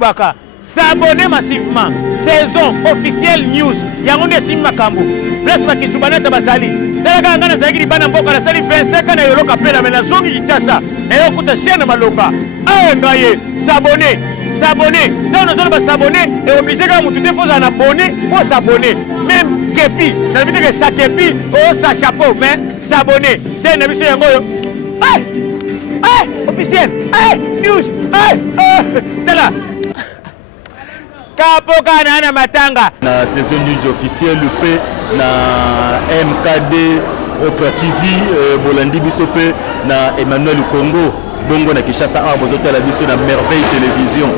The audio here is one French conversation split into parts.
Baka, s'abonner massivement. Saison officielle news. Yango nde sim makambo. Place bakisubanata basali. Telaka ngana zagiri bana mboka na sali 25 na yolo kapela mena zongi kitasa. Eyo kuta chaîne maloka. Ngaye s'abonner. S'abonner. Dans nos zones s'abonner et obligé que mutu te faut en abonner pour s'abonner. Même kepi, na vite que ça kepi au sa chapeau mais s'abonner. C'est une émission yango. Officiel. News. Tala. Kapoka na matanga na saison news officielle pe na MKD Opera TV Bolandi biso pe na Emmanuel Congo bongo na Kinshasa a bozotala biso na Merveille Télévision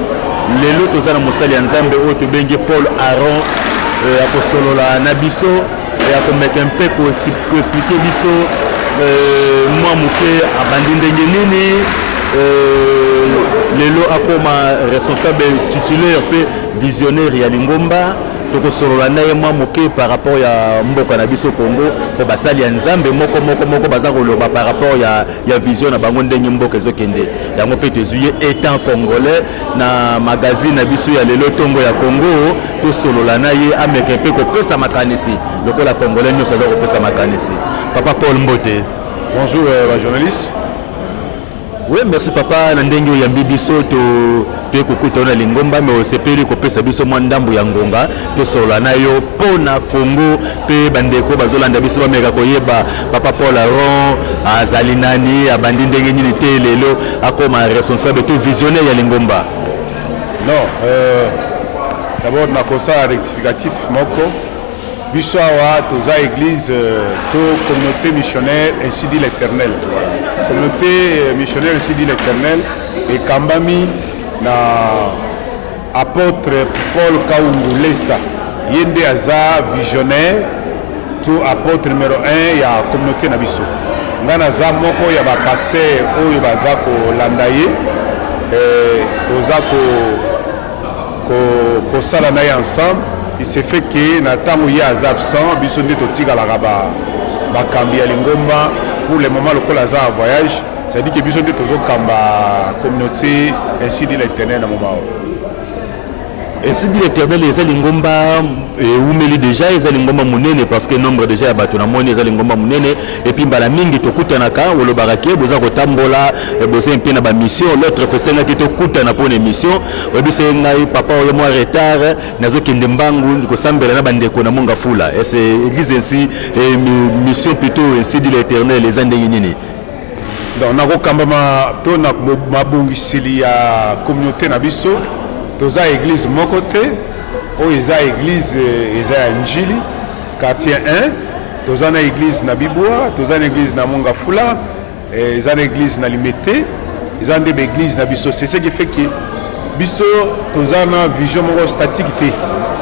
lelo tozana mosali ya Nzambe oyo tobengi Paul Aron akosolola na biso akomeka mpe ko expliquer biso mwa moke abandi ndenge nini lelo akoma responsable titulaire pe visionnaire ya Lingomba toko solola na ye mwa moke par rapport ya mboka na biso Congo po basali ya Nzambe moko baza koloba par rapport ya vision na bango ndenge mboka ezokende yango pe tezuye étant congolais na magazine na biso ya lelo tongo ya Congo to solola na ye ameke pe ko pesa makanisi lokola congolais nyonso aza ko pesa makanisi. Papa Paul Mbote. Bonjour la journaliste. Oui, merci papa. Nandengi oyambi biso to kokuta na Lingomba mais osepeli kopesa biso mwa ndambu ya ngonga to solola na yo pona Congo pe bandeko bazolanda biso bameka koyeba papa Paul Aron azali nani abandi ndenge nini te lelo akoma responsable to visionnaire ya Lingomba. Non, d'abord na kosa rectificatif moko biso awa toza église to communauté missionnaire ainsi dit l'Éternel. Communauté missionnaire ainsi dit l'Éternel et kambami na apôtre Paul Kaungu Lesa yende aza visionnaire to apôtre numéro 1 ya communauté na biso ngana za moko ya ba pasteur oyo baza ko landa ye toza ko sala na ye ensemble. Il s'est fait que Natango y a absent biso nde totika la ba kambi ya Lingomba pour le moment le col en voyage. Ça dit que biso nde tozo kamba communauté ainsi dit l'Éternel na moment. Ainsi dit l'Éternel les Lingomba umeli déjà les Lingomba munene parce que nombre déjà ya bato na moni les Lingomba munene et puis mbala mingi tokutanaka wolo barake boza kotambola boza mpe na ba mission l'autre fesenga ki tokutana pour une mission obise ngai papa oyo mo retard nazo kende mbangu ko sambela na bandeko na monga fula et c'est église ainsi mission plutôt ainsi dit l'Éternel les andenge nini. Donc nako kamba to na mabongisili ya communauté na biso toza église mokote o eza église eza ya Njili quartier 1 toza na église na Bibwa toza na église na Monga Fula eza na église na Limete eza nde église na biso c'est ce qui fait que biso toza na vision moko statique te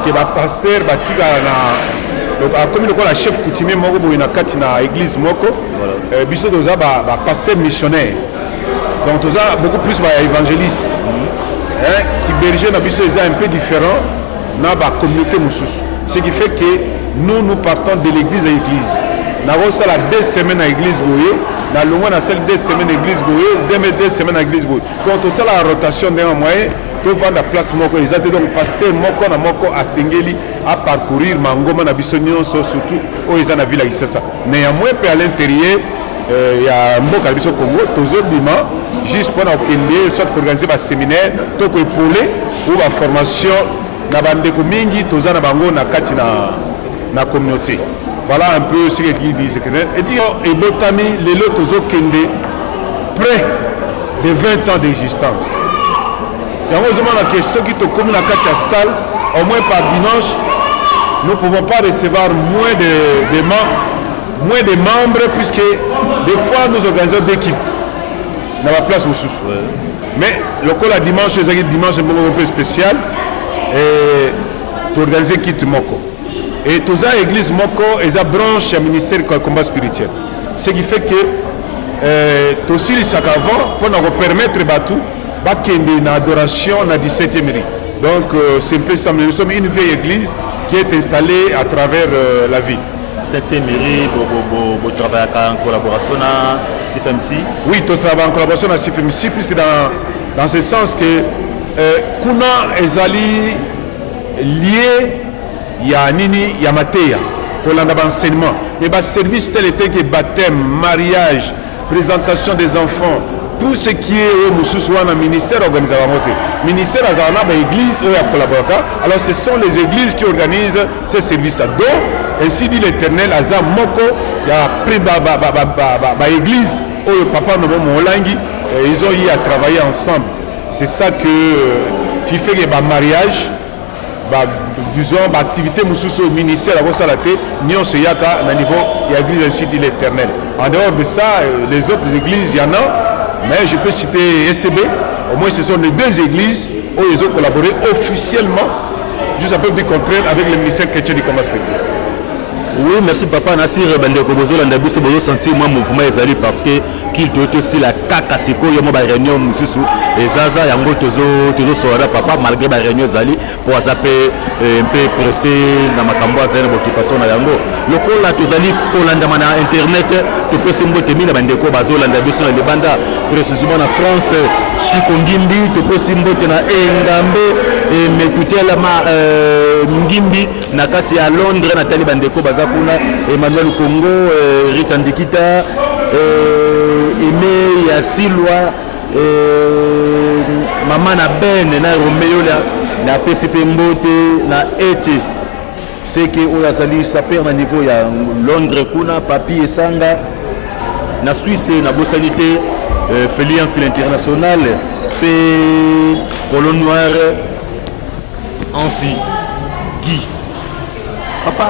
que ba pasteur batika na comme le la chef coutumier moko boye na kati na église moko biso toza ba pasteur missionnaire donc toza beaucoup plus ba évangéliste qui berger na biso est un peu différent na ba communauté mususu ce qui fait que nous partons de l'église à église na rosa la 2 semaines à église boye na longo na celle 2 semaines à église boye 2 semaines à église boye donc tout ça la rotation d'un moyen to vendre la place moko exact donc pasteur moko na moko asengeli à parcourir mangoma na biso nyonso surtout o eza na ville à Kisasa mais ya moins peu à l'intérieur ya mboka na biso Congo tozobima juste pour okende soit organiser ba séminaire to ko épauler ou ba formation na bandeko mingi toza na bango na kati na communauté. Voilà un peu ce qu'il dit et dit et botami lelo tozokende près de 20 ans d'existence. Yango zomana que ceux qui te comme na kati ya salle au moins par dimanche nous ne pouvons pas recevoir moins de membres puisque des fois nous organisons des kits dans la place Moussous. Mais le col à dimanche, c'est dimanche un peu spécial et tu organises kit Moko. Et tout ça, l'église Moko, et ça branche le ministère du combat spirituel. Ce qui fait que tout aussi les sacs avant pour nous permettre de une adoration dans 17e rue. Donc c'est un peu ça. Nous sommes une vieille église qui est installée à travers la ville. 7e mairie, vous travaillez en collaboration avec CFMC? Oui, tu travailles en collaboration avec CFMC, puisque dans ce sens que kuna ezali lié ya nini ya mateya kolanda enseignement mais ba service tel était que baptême, mariage, présentation des enfants, tout ce qui est au mususu wana ministère organisé à monter ministère azana ba église ou ya collaborateur. Alors ce sont les églises qui organisent ces services là. Donc ainsi dit l'Éternel aza moko ya pris ba église ou papa no molangi ils ont eu à travailler ensemble. C'est ça que qui fait que ba mariage disons activité mususu au ministère à Bossalate nyonso yaka na niveau ya église ainsi dit l'Éternel. En dehors de ça les autres églises il y en a, mais je peux citer SCB. Au moins ce sont les deux églises où ils ont collaboré officiellement juste un peu du contraire avec le ministère chrétien du combat spirituel. Oui, merci papa Nassir Bandeko Bozolanda biso bozo sentir moi mouvement ezali parce que qu'il doit aussi la kaka sikoyo mo ba réunion mususu ezaza yango tozo soda papa malgré ba réunion ezali pour azape un peu pressé na makambo azali na occupation na yango lokola tozali kolanda na internet to pesi mbote mina bandeko bazolanda biso na libanda précisément na France Chiko Ngimbi to pesi mbote na Engambe metutela ma Ngimbi na kati ya Londres na tali bandeko baza kuna Emmanuel Congo Rita Ndikita Aimé Yasilwa Mama na Ben na Romeo na PCP Mbote na Eti c'est que oyazali saper na niveau ya Londres kuna Papi Esanga na Suisse na Bosalité Feliance l'international P Colon Noir Ansi Guy papa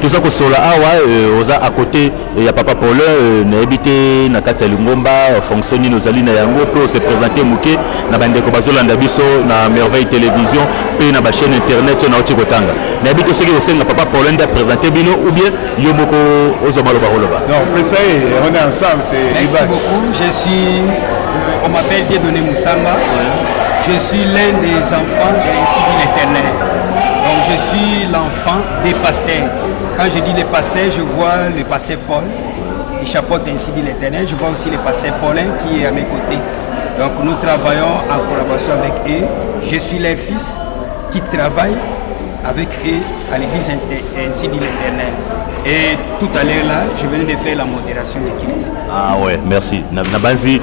toza kosola awa oza à côté ya papa Paulin na habité na kati ya Lingomba fonctionne nos ali na yango pour se présenter muke na bandeko bazolanda biso na merveille télévision pe na ba chaîne internet na oti kotanga na habité ce que osenga papa Paulin de présenter bino ou bien yo moko ozo maloba roloba. Non, mais ça y est, on est ensemble, c'est merci beaucoup. Je suis on m'appelle Dieudonné Moussanga. Je suis l'un des enfants de l'Institut de l'Éternel. Donc je suis l'enfant des pasteurs. Quand je dis les pasteurs, je vois le pasteur Paul qui chapeaute l'Institut de l'Éternel. Je vois aussi le pasteur Paulin qui est à mes côtés. Donc nous travaillons en collaboration avec eux. Je suis leur fils qui travaille avec eux à l'église Institut de l'Éternel. Et tout à l'heure là, je venais de faire la modération du culte. Ah ouais, merci. Nabanzi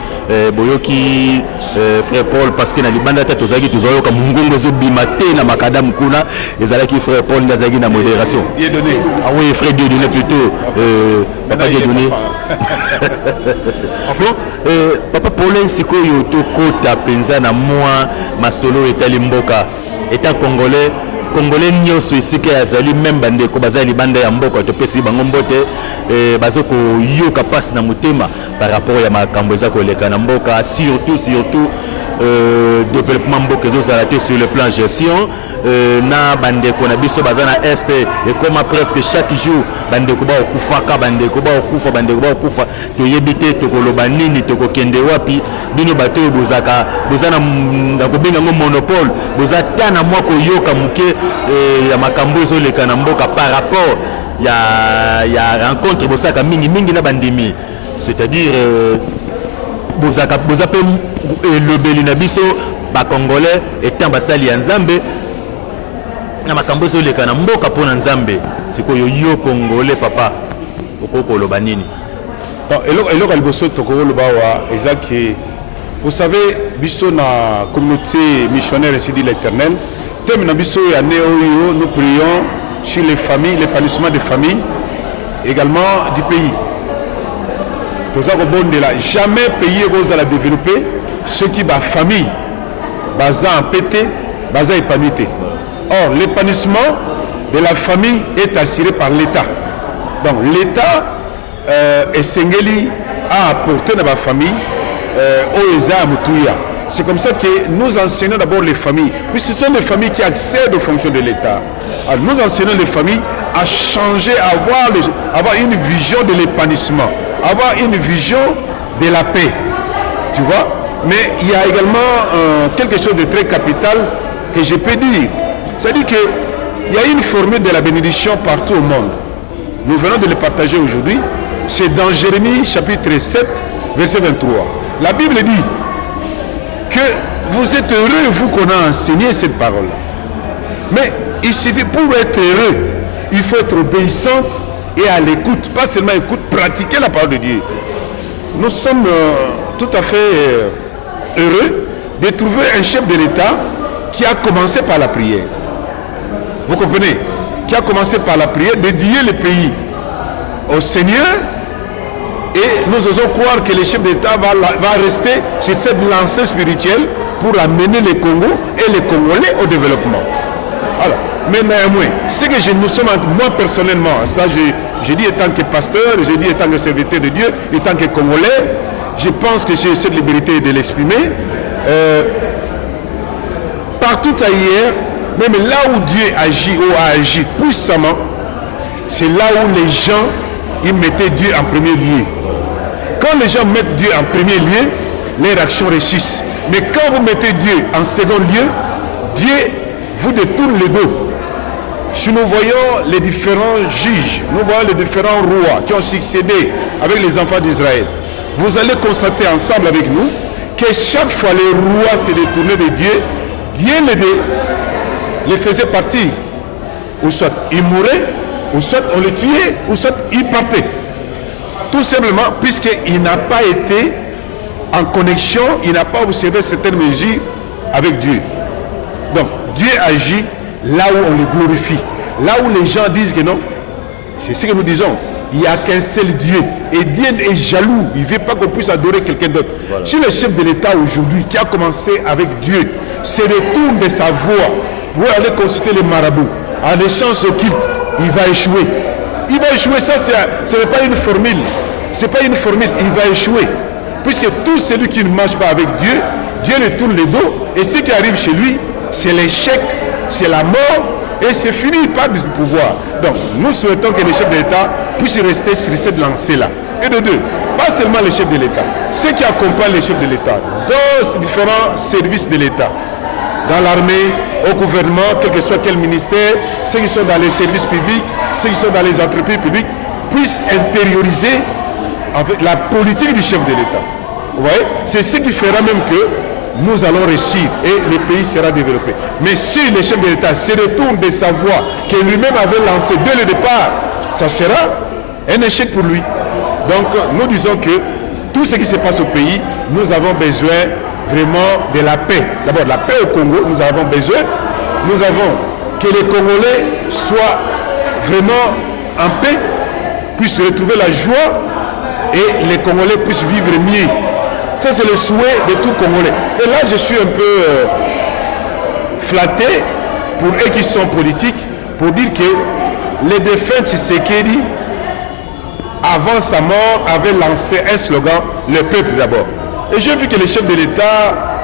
boyoki frère Paul parce que na libanda tata tozaki tozoyo ka mungongo zo bimate na makadam kuna ezalaki frère Paul ndazaki na modération. Dieudonné. Ah oui, frère Dieudonné plutôt papa Dieudonné. Papa Paulin sikoyo to kota penza na moi masolo etali mboka étant congolais nyonso esika yazali même bandeko baza libanda ya mboka topesi bango mbote bazoko yoka pasi na motema par rapport ya makambo eza koleka na mboka surtout développement mboka ezozala te sur le plan gestion na bandeko na biso baza na est et comme presque chaque jour bandeko bakufaka bandeko bakufa toyebi te tokoloba nini tokokende wapi bino bato boza na kobenga ngo monopole boza ta na mwa koyoka moke ya makambo ezoleka na mboka par rapport ya rencontre bosaka mingi na bandimi c'est-à-dire boza pe lobeli na biso ba congolais etant basali ya nzambe na makambo ezoleka na mboka pona nzambe sikoyo yo congolais papa okokoloba nini? eloko liboso tokoloba wa ezaki vous savez biso na communauté missionnaire ici de l'Éternel thème na biso ya néo nous prions sur les familles, l'épanouissement des familles également du pays. Toza ko bondela jamais pays rose à la développer ceux qui ba famille baza en pété baza épanoui. Or l'épanouissement de la famille est assuré par l'État. Donc l'État Esengeli a apporté dans la famille Oeza Mutuya. C'est comme ça que nous enseignons d'abord les familles. Puis ce sont les familles qui accèdent aux fonctions de l'État. Alors nous enseignons les familles à changer, à avoir une vision de l'épanouissement, avoir une vision de la paix. Tu vois? Mais il y a également quelque chose de très capital que je peux dire. C'est-à-dire qu'il y a une formule de la bénédiction partout au monde. Nous venons de le partager aujourd'hui. C'est dans Jérémie chapitre 7, verset 23. La Bible dit que vous êtes heureux, vous qu'on a enseigné cette parole-là. Mais il suffit, pour être heureux, il faut être obéissant et à l'écoute, pas seulement écoute, pratiquer la parole de Dieu. Nous sommes tout à fait heureux de trouver un chef de l'État qui a commencé par la prière. Vous comprenez? Qui a commencé par la prière, dédier le pays au Seigneur, et nous osons croire que le chef d'État va rester sur cette lancée spirituelle pour amener le Congo et les Congolais au développement. Alors, mais néanmoins, ce que nous sommes, moi personnellement, je dis étant que pasteur, je dis étant que serviteur de Dieu, étant que Congolais, je pense que j'ai cette liberté de l'exprimer. Partout ailleurs, même là où Dieu agit ou a agi puissamment, c'est là où les gens, ils mettaient Dieu en premier lieu. Quand les gens mettent Dieu en premier lieu, les actions réussissent. Mais quand vous mettez Dieu en second lieu, Dieu vous détourne le dos. Si nous voyons les différents juges, nous voyons les différents rois qui ont succédé avec les enfants d'Israël, vous allez constater ensemble avec nous que chaque fois les rois se détournaient de Dieu, Dieu les faisait partir. Ou soit ils mouraient, ou soit on les tuait, ou soit ils partaient. Tout simplement puisqu'il n'a pas été en connexion, il n'a pas observé certaines mesures avec Dieu. Donc Dieu agit là où on le glorifie, là où les gens disent que non, c'est ce que nous disons, il n'y a qu'un seul Dieu, et Dieu est jaloux, il ne veut pas qu'on puisse adorer quelqu'un d'autre. Voilà. Si le chef de l'État aujourd'hui, qui a commencé avec Dieu, se retourne de sa voie, vous allez consulter les marabouts, en échange occulte, il va échouer. Il va échouer, ça ce n'est pas une formule, c'est pas une formule, il va échouer. Puisque tout celui qui ne marche pas avec Dieu, Dieu lui tourne le dos, et ce qui arrive chez lui, c'est l'échec, c'est la mort, et c'est fini, il part du pouvoir. Donc, nous souhaitons que les chefs de l'État puissent rester sur cette lancée-là. Et de deux, pas seulement les chefs de l'État, ceux qui accompagnent les chefs de l'État, dans différents services de l'État, dans l'armée, au gouvernement, quel que soit quel ministère, ceux qui sont dans les services publics, ceux qui sont dans les entreprises publiques, puissent intérioriser avec la politique du chef de l'État. Vous voyez, c'est ce qui fera même que nous allons réussir et le pays sera développé. Mais si le chef de l'État se retourne de sa voie qu'il lui-même avait lancée dès le départ, ça sera un échec pour lui. Donc nous disons que tout ce qui se passe au pays, nous avons besoin vraiment de la paix. D'abord, la paix au Congo, nous avons besoin. Nous avons que les Congolais soient vraiment en paix, puissent retrouver la joie et les Congolais puissent vivre mieux. Ça, c'est le souhait de tout Congolais. Et là, je suis un peu flatté pour eux qui sont politiques, pour dire que les défunts Tshisekedi, avant sa mort, avaient lancé un slogan, le peuple d'abord. Et j'ai vu que le chef de l'État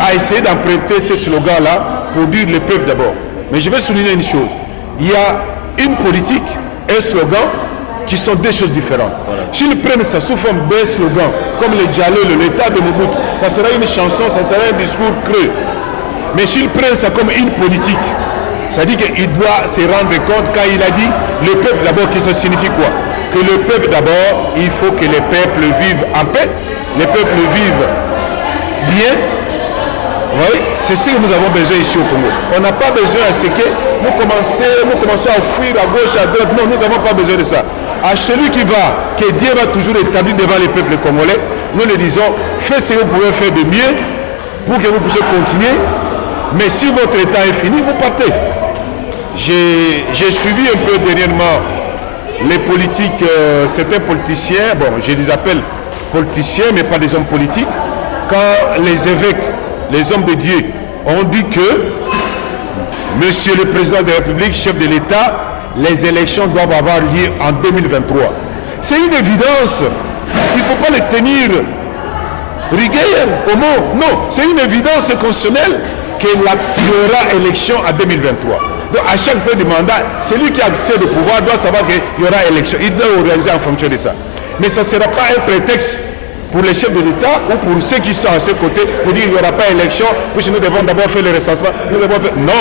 a essayé d'emprunter ce slogan-là pour dire le peuple d'abord. Mais je vais souligner une chose. Il y a une politique, un slogan, qui sont deux choses différentes. Voilà. S'ils prennent ça sous forme d'un slogan, comme le Diallo, l'État de Mobutu, ça sera une chanson, ça sera un discours creux. Mais s'ils prennent ça comme une politique, ça dit qu'il doit se rendre compte quand il a dit le peuple d'abord, que ça signifie quoi? Que le peuple d'abord, il faut que les peuples vivent en paix, les peuples vivent bien. Oui, c'est ce que nous avons besoin ici au Congo. On n'a pas besoin à ce que nous commençons à fuir à gauche, à droite. Non, nous n'avons pas besoin de ça. À celui qui va, que Dieu va toujours établir devant les peuples congolais, nous le disons, faites ce que vous pouvez faire de mieux pour que vous puissiez continuer. Mais si votre état est fini, vous partez. J'ai suivi un peu dernièrement les politiques, certains politiciens, bon, je les appelle politiciens, mais pas des hommes politiques, quand les évêques, les hommes de Dieu ont dit que Monsieur le Président de la République, chef de l'État, les élections doivent avoir lieu en 2023. C'est une évidence. Il ne faut pas les tenir rigueur au mot. Non, c'est une évidence constitutionnelle qu'il y aura élection en 2023. Donc à chaque fin du mandat, celui qui accède au pouvoir doit savoir qu'il y aura élection. Il doit organiser en fonction de ça. Mais ça ne sera pas un prétexte pour les chefs de l'État ou pour ceux qui sont à ce côté pour dire qu'il n'y aura pas élection, puisque nous devons d'abord faire le recensement. Non.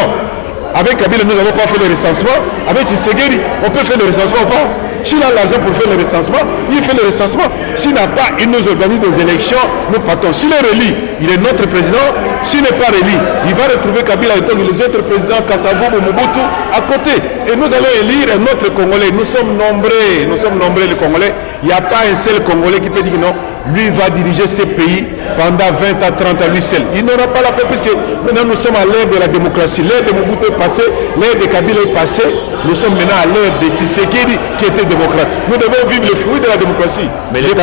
Avec Kabila, nous n'avons pas fait le recensement. Avec Tshisekedi, on peut faire le recensement ou pas? S'il a l'argent pour faire le recensement, il fait le recensement. S'il n'a pas, il nous organise des élections, nous partons. S'il est réélu, il est notre président. S'il n'est pas réélu, il va retrouver Kabila et les autres présidents, Kassavou, Mobutu, à côté. Et nous allons élire un autre Congolais. Nous sommes nombreux les Congolais. Il n'y a pas un seul Congolais qui peut dire non, lui va diriger ce pays pendant 20 à 30 ans lui seul. Il n'aura pas la paix puisque maintenant nous sommes à l'ère de la démocratie. L'ère de Mobutu est passée, l'ère de Kabila est passée. Nous sommes maintenant à l'ère de Tshisekedi qui était démocrate. Nous devons vivre le fruit de la démocratie. Mais le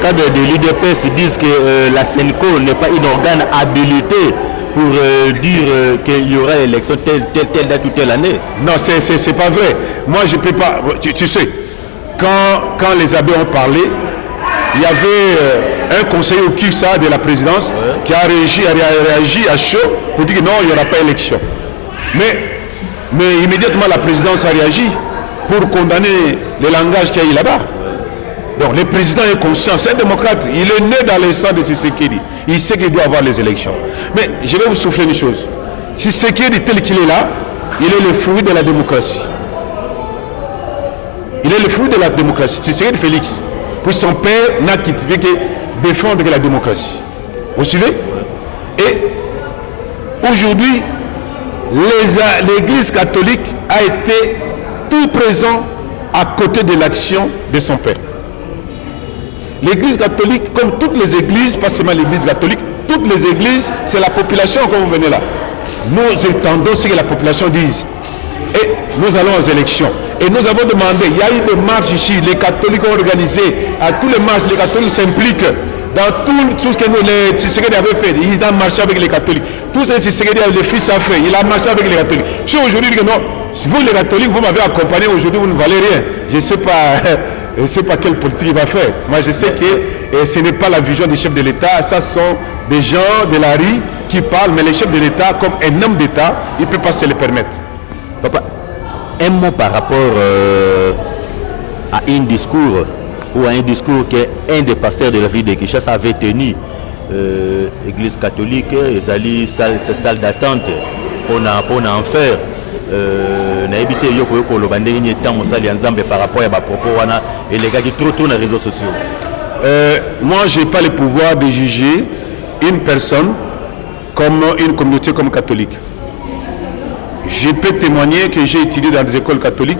cadre de l'UDPS disent que la Senco n'est pas une organe habilité pour dire qu'il y aura élection telle date ou telle année. Non, c'est pas vrai. Moi, je ne peux pas... Tu sais, quand les abbés ont parlé, il y avait un conseiller au KIFSA de la présidence qui a réagi à chaud pour dire que non, il n'y aura pas élection. Mais immédiatement, la présidence a réagi pour condamner le langage qu'il y a eu là-bas. Donc, le président est conscient, c'est un démocrate. Il est né dans le sang de Tshisekedi. Il sait qu'il doit avoir les élections. Mais je vais vous souffler une chose. Tshisekedi, tel qu'il est là, il est le fruit de la démocratie. Il est le fruit de la démocratie. Tshisekedi Félix. Puis son père n'a quitté que défendre la démocratie. Vous suivez? Et aujourd'hui, l'Église catholique a été tout présent à côté de l'action de son père. L'Église catholique, comme toutes les églises, pas seulement l'Église catholique, toutes les églises, c'est la population quand vous venez là. Nous attendons ce que la population dise. Et nous allons aux élections. Et nous avons demandé, il y a eu des marches ici, les catholiques ont organisé, à tous les marches, les catholiques s'impliquent dans tout ce que nous, les Tshisekedi avaient fait. Ils ont marché avec les catholiques. Tout ce que Tshisekedi, le fils a fait, il a marché avec les catholiques. Si aujourd'hui, non, si vous les catholiques, vous m'avez accompagné, aujourd'hui vous ne valez rien. Je ne sais pas quelle politique il va faire. Moi je sais que ce n'est pas la vision des chefs de l'État, ça sont des gens de la rue qui parlent, mais les chefs de l'État, comme un homme d'État, il ne peut pas se le permettre. Papa, un mot par rapport à un discours ou à un discours qu'un des pasteurs de la ville de Kinshasa avait tenu, Église catholique, et ça lit salle d'attente pour en faire. Naïbité yoko le bandé temps mosali ensemble par rapport à ma propos et les gars qui trop dans les réseaux sociaux. Moi, j'ai pas le pouvoir de juger une personne comme une communauté comme catholique. Je peux témoigner que j'ai étudié dans des écoles catholiques.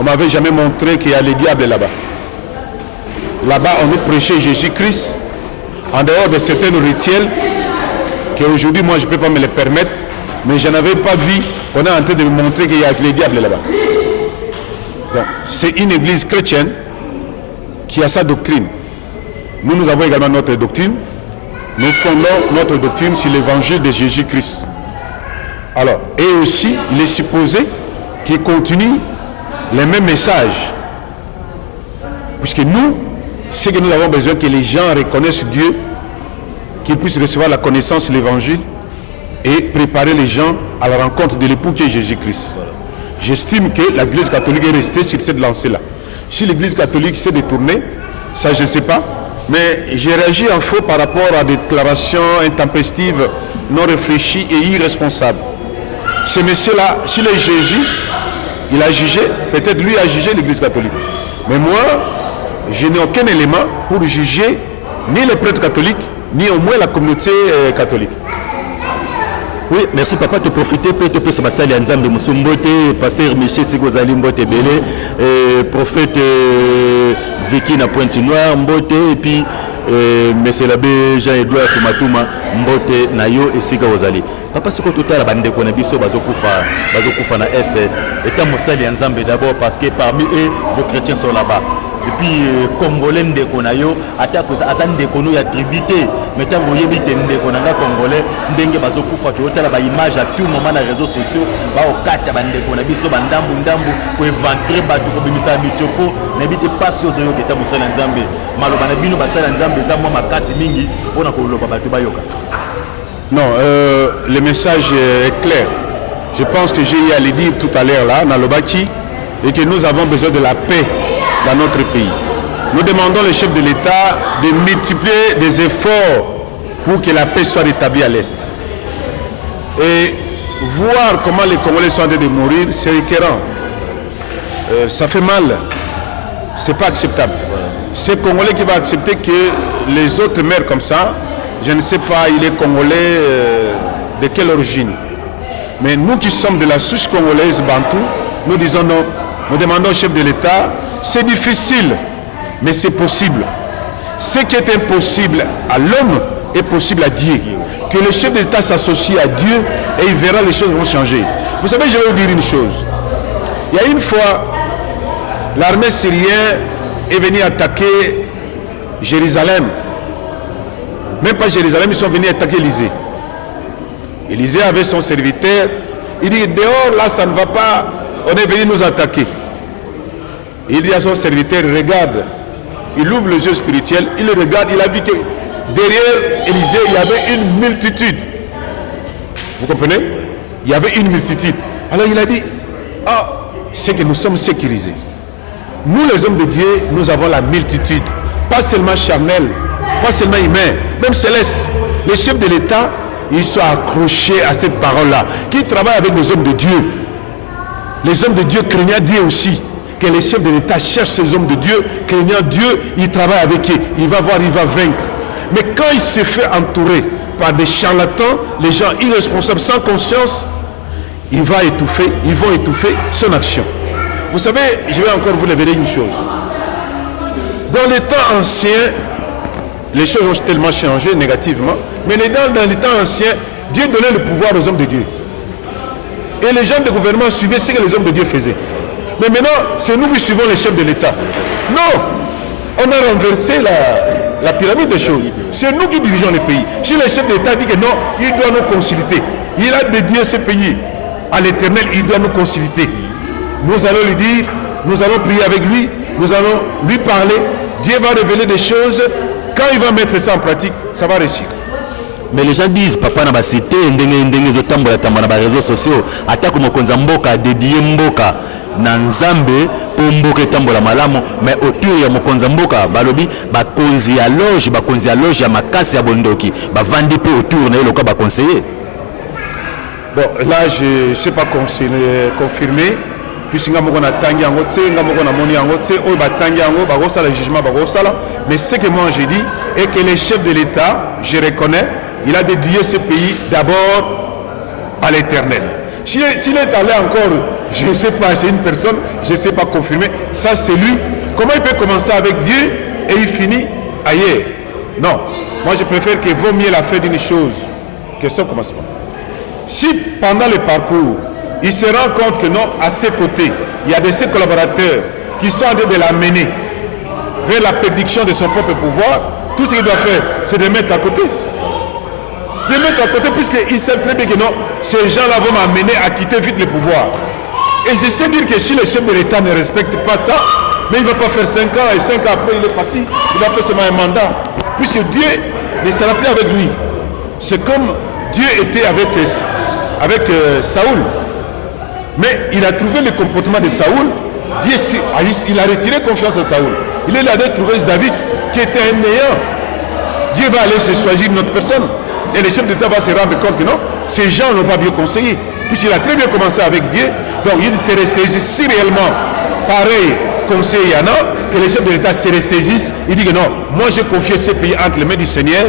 On m'avait jamais montré qu'il y a les diables là-bas. Là-bas, on nous prêchait Jésus-Christ en dehors de certains rituels qu'aujourd'hui, moi, je ne peux pas me les permettre. Mais je n'avais pas vu qu'on est en train de me montrer qu'il y a les diables là-bas. Donc, c'est une église chrétienne qui a sa doctrine. Nous avons également notre doctrine. Nous fondons notre doctrine sur l'évangile de Jésus-Christ. Alors, et aussi, il est supposé qu'il continue les mêmes messages. Puisque nous, c'est que nous avons besoin que les gens reconnaissent Dieu, qu'ils puissent recevoir la connaissance de l'évangile et préparer les gens à la rencontre de l'époux qui est Jésus-Christ. J'estime que l'Église catholique est restée sur cette lancée-là. Si l'Église catholique s'est détournée, ça je ne sais pas, mais j'ai réagi en faux par rapport à des déclarations intempestives, non réfléchies et irresponsables. Ce monsieur-là, s'il est Jésus, il a jugé, peut-être lui a jugé l'Église catholique. Mais moi, je n'ai aucun élément pour juger ni les prêtres catholiques, ni au moins la communauté catholique. Oui, merci papa, tu profites peut-être de ce passage à Nzambe Moussumbote, pasteur Michel Sigozali Mbote Belé, prophète Vicky na Pointe-Noire Mbote, et puis monsieur l'abbé Jean-Edouard Toumatouma Mbote Nayo et Siga Ozali. Papa, ce que tout à l'heure, bande qu'on a biso bazokufa na Est, et à Moussali Nzambe d'abord parce que parmi eux, vos chrétiens sont là-bas. Et puis, Congolais ndeko na yo, ata koza azan ndeko no ya tribité, mais tant que yebite ndeko na Congolais, ndenge bazokufa to tala ba image à tout moment na réseaux sociaux, ba okata bandeko na biso bandambu ko éventrer bato ko bimisa mitoko, na bite passo zo yo keta musala nzambe. Maloba na bino basala nzambe za mwa makasi mingi pona ko loba bato bayoka. Non, le message est clair. Je pense que j'ai eu à le dire tout à l'heure là, dans le bâti, et que nous avons besoin de la paix dans notre pays. Nous demandons les chefs de l'État de multiplier des efforts pour que la paix soit rétablie à l'Est. Et voir comment les Congolais sont en train de mourir, c'est écœurant. ça fait mal. C'est pas acceptable. C'est Congolais qui va accepter que les autres meurent comme ça. Je ne sais pas, il est Congolais de quelle origine. Mais nous qui sommes de la souche congolaise bantou, nous disons non. Nous demandons au chef de l'État, c'est difficile, mais c'est possible. Ce qui est impossible à l'homme est possible à Dieu. Que le chef de l'État s'associe à Dieu et il verra les choses vont changer. Vous savez, je vais vous dire une chose. Il y a une fois, l'armée syrienne est venue attaquer Jérusalem. Même pas Jérusalem, ils sont venus attaquer Élysée. Élysée avait son serviteur. Il dit, dehors, là, ça ne va pas. On est venu nous attaquer. Il dit à son serviteur, regarde. Il ouvre les yeux spirituels, il le regarde, il a vu que derrière Élysée, il y avait une multitude. Vous comprenez? Il y avait une multitude. Alors il a dit, ah, c'est que nous sommes sécurisés. Nous, les hommes de Dieu, nous avons la multitude. Pas seulement charnel, pas seulement humain, même céleste. Les chefs de l'État, ils sont accrochés à cette parole-là. Qui travaillent avec les hommes de Dieu. Les hommes de Dieu craignant Dieu aussi. Que les chefs de l'État cherchent ces hommes de Dieu, craignant Dieu, ils travaillent avec eux. Il va voir, il va vaincre. Mais quand il se fait entourer par des charlatans, les gens irresponsables, sans conscience, ils vont étouffer son action. Vous savez, je vais encore vous révéler une chose. Dans les temps anciens, les choses ont tellement changé négativement, mais dans les temps anciens, Dieu donnait le pouvoir aux hommes de Dieu. Et les gens de gouvernement suivaient ce que les hommes de Dieu faisaient. Mais maintenant, c'est nous qui suivons les chefs de l'État. Non, on a renversé la pyramide des choses. C'est nous qui dirigeons les pays. Si le chef de l'État dit que non, il doit nous consulter. Il a dédié ce pays à l'Éternel, il doit nous consulter. Nous allons lui dire, nous allons prier avec lui, nous allons lui parler. Dieu va révéler des choses. Quand il va mettre ça en pratique, ça va réussir. Mais les gens disent, papa n'a pas cité, ndenge zotambola tambana ba réseaux sociaux, attaque mokonza mboka dédié mboka na nzambe po mboka etambola malamu, mais autour ya mokonza mboka balobi bakonzi ya loge ya makasi ya bondoki bavandi pe autour na loka ba conseiller. Bon, là je sais pas confirmer puisque ngamoko na tangi yango te ngamoko na moni yango te o ba tangi yango ba rosala jugement ba rosala, mais ce que moi j'ai dit est que les chefs de l'État, je reconnais, il a dédié ce pays d'abord à l'Éternel. S'il est allé encore, je ne sais pas, c'est une personne, je ne sais pas confirmer, ça c'est lui. Comment il peut commencer avec Dieu et il finit ailleurs? Non, moi je préfère qu'il vaut mieux la faire d'une chose que son commencement. Si pendant le parcours, il se rend compte que non, à ses côtés, il y a de ses collaborateurs qui sont en train de l'amener vers la prédiction de son propre pouvoir, tout ce qu'il doit faire, c'est de mettre à côté. De mettre à côté, puisqu'il sait très bien que non, ces gens-là vont m'amener à quitter vite le pouvoir. Et je sais dire que si le chef de l'État ne respecte pas ça, mais il ne va pas faire 5 ans, et 5 ans après il est parti, il va faire seulement un mandat. Puisque Dieu ne sera plus avec lui. C'est comme Dieu était avec Saoul. Mais il a trouvé le comportement de Saoul, Dieu, il a retiré confiance à Saoul. Il est allé trouver David, qui était un meilleur. Dieu va aller se choisir une autre personne. Et le chef d'État va se rendre compte que non, ces gens n'ont pas bien conseillé. Puisqu'il a très bien commencé avec Dieu, donc il se ressaisisse. Si réellement, pareil conseil il y en a, que les chefs de l'État se ressaisissent, il dit que non, moi j'ai confié ce pays entre les mains du Seigneur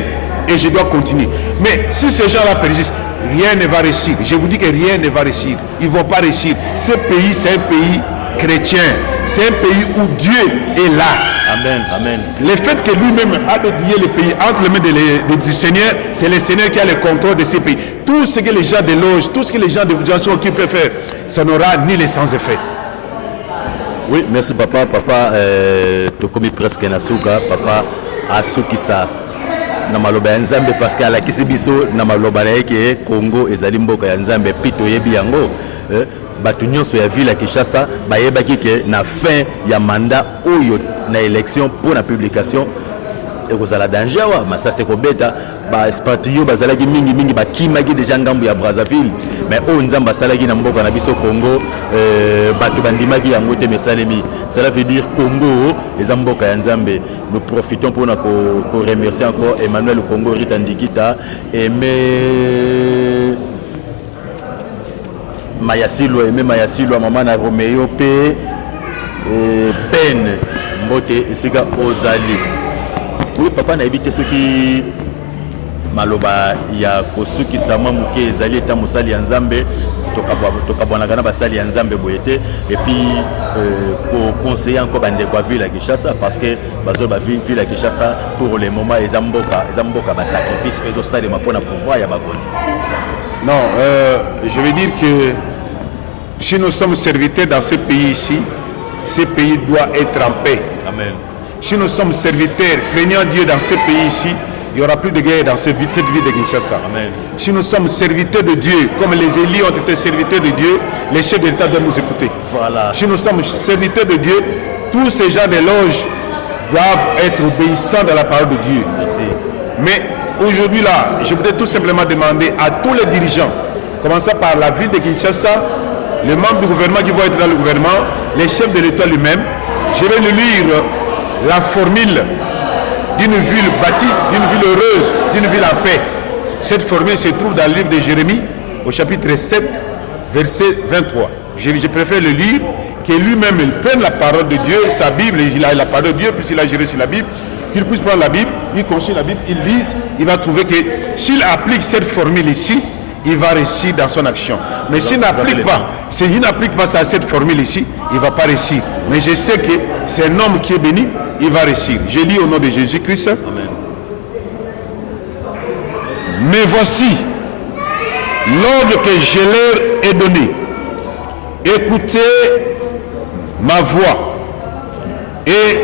et je dois continuer. Mais si ces gens-là périssent, rien ne va réussir. Je vous dis que rien ne va réussir. Ils ne vont pas réussir. Ce pays, c'est un pays chrétien. C'est un pays où Dieu est là. Amen, amen. Le fait que lui-même a dédié le pays entre les mains du Seigneur, c'est le Seigneur qui a le contrôle de ce pays. Tout ce que les gens déloge, tout ce que les gens de Janson qui peuvent faire, ça n'aura ni les sans effet. Oui, merci papa. Papa, tu commis presque Nasuka. Papa, Asukisa. Na maloba ya Nzambe parce que alakisi biso na maloba na yeke Congo ezali mboka ya Nzambe pito yebi yango bato nyonso ya ville ya Kinshasa bayebaki ke na fin ya mandat oyo na élection pour la publication ekozala danger wa masase kobeta ba spatio bazalaki mingi bakimaki déjà ngambu ya Brazzaville mais oyo Nzambe asalaki na mboka na biso Congo bato bandimaki yango te mesalemi. Cela veut dire Congo eza mboka ya Nzambe. Nous profitons pour remercier encore Emmanuel Congo Rita Ndikita Aimé Mayasilo Maman na Romeo P peine mbote esika ozali. Oui papa na ebite soki maloba ya kosukisa mwa muke ezali eta mosali ya Nzambe tokabwanaka na basali ya Nzambe boye te et puis conseiller encore bandeko ya ville ya Kinshasa parce que bazo ba ville ya Kinshasa pour le moment ezamboka ba sacrifice ezosalema mpona pouvoir ya bakonzi. Non, je veux dire que si nous sommes serviteurs dans ce pays ici, ce pays doit être en paix. Amen. Si nous sommes serviteurs, craignant Dieu dans ce pays ici, il n'y aura plus de guerre dans cette ville de Kinshasa. Amen. Si nous sommes serviteurs de Dieu, comme les Élis ont été serviteurs de Dieu, les chefs de l'État doivent nous écouter. Voilà. Si nous sommes serviteurs de Dieu, tous ces gens des loges doivent être obéissants dans la parole de Dieu. Merci. Mais aujourd'hui là, je voudrais tout simplement demander à tous les dirigeants, commençant par la ville de Kinshasa, les membres du gouvernement qui vont être dans le gouvernement, les chefs de l'État lui-même, je vais lui lire la formule d'une ville bâtie, d'une ville heureuse, d'une ville en paix. Cette formule se trouve dans le livre de Jérémie, au chapitre 7, verset 23. Je préfère le lire, que lui-même il prenne la parole de Dieu, sa Bible, il a la parole de Dieu, puisqu'il a géré sur la Bible, qu'il puisse prendre la Bible, il consulte la Bible, il lise, il va trouver que s'il applique cette formule ici, il va réussir dans son action. Mais s'il n'applique pas cette formule ici, il ne va pas réussir. Mais je sais que c'est un homme qui est béni, il va réussir. Je lis au nom de Jésus-Christ. Amen. Mais voici l'ordre que je leur ai donné. Écoutez ma voix et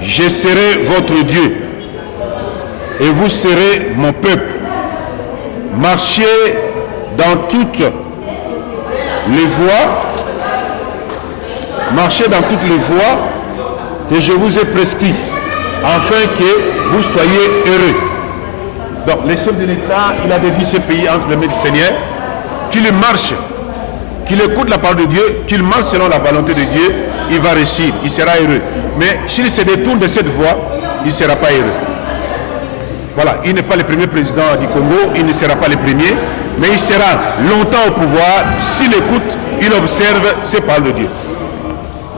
je serai votre Dieu et vous serez mon peuple. Marchez dans toutes les voies, que je vous ai prescrites, afin que vous soyez heureux. Donc, les chefs de l'État, il a dédié ce pays entre les mains du Seigneur, qu'il marche, qu'il écoute la parole de Dieu, qu'il marche selon la volonté de Dieu, il va réussir, il sera heureux. Mais s'il se détourne de cette voie, il ne sera pas heureux. Voilà, il n'est pas le premier président du Congo, il ne sera pas le premier, mais il sera longtemps au pouvoir s'il écoute, il observe ces paroles de Dieu.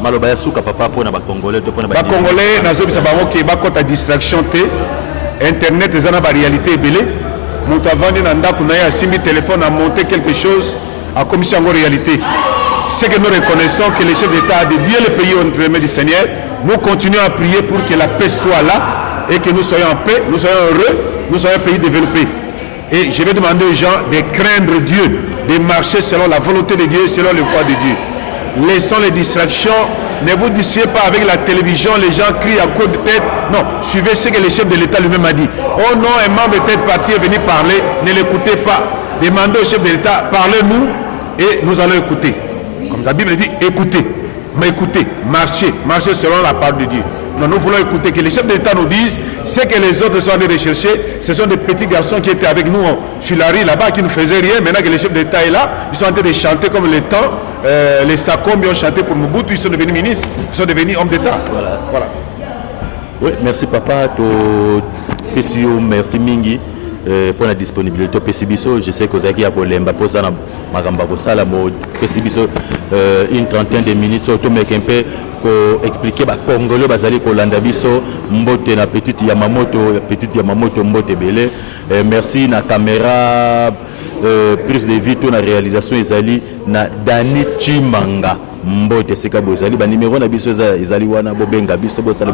Maloba yasuka papa pona ba Congolais to pona ba Congolais nazo bisa bango ke ba kota distraction te internet ezana ba réalité ebele moto avandi na ndako na ya simbi téléphone a monter quelque chose a commis en réalité. C'est que nous reconnaissons que les chefs d'État a dédié le pays entre les mains du Seigneur. Nous continuons à prier pour que la paix soit là et que nous soyons en paix, nous soyons heureux, nous soyons un pays développé. Et je vais demander aux gens de craindre Dieu, de marcher selon la volonté de Dieu, selon le voie de Dieu. Laissons les distractions, ne vous distrayez pas avec la télévision, les gens crient à coup de tête. Non, suivez ce que le chef de l'État lui-même a dit. Oh non, un membre de tête parti est venu parler, ne l'écoutez pas. Demandez au chef de l'État, parlez-nous et nous allons écouter. Comme la Bible dit, écoutez. Mais écoutez, marchez selon la parole de Dieu. Non, nous voulons écouter que les chefs de l'État nous disent ce que les autres sont allés rechercher. Ce sont des petits garçons qui étaient avec nous sur la rue là-bas, qui ne faisaient rien. Maintenant que les chefs de l'État est là, ils sont en train de chanter comme le temps. Les Sakombi ont chanté pour Mobutu, ils sont devenus ministres, ils sont devenus hommes d'État. Voilà. Oui, merci papa. Merci Mingi. Pour la disponibilité Pessibiso, je sais que vous avez à Polemba pour ça Magamba Kosala Pessibiso une trentaine de minutes surtout mais un peu pour expliquer ba Congolais bazali ko landa biso mbote na petite Yamamoto mbote belé. Merci na caméra prise de vue to na réalisation ezali na Dani Chimanga mbote seka bozali ba numéro na biso ezali wana bobenga biso bosala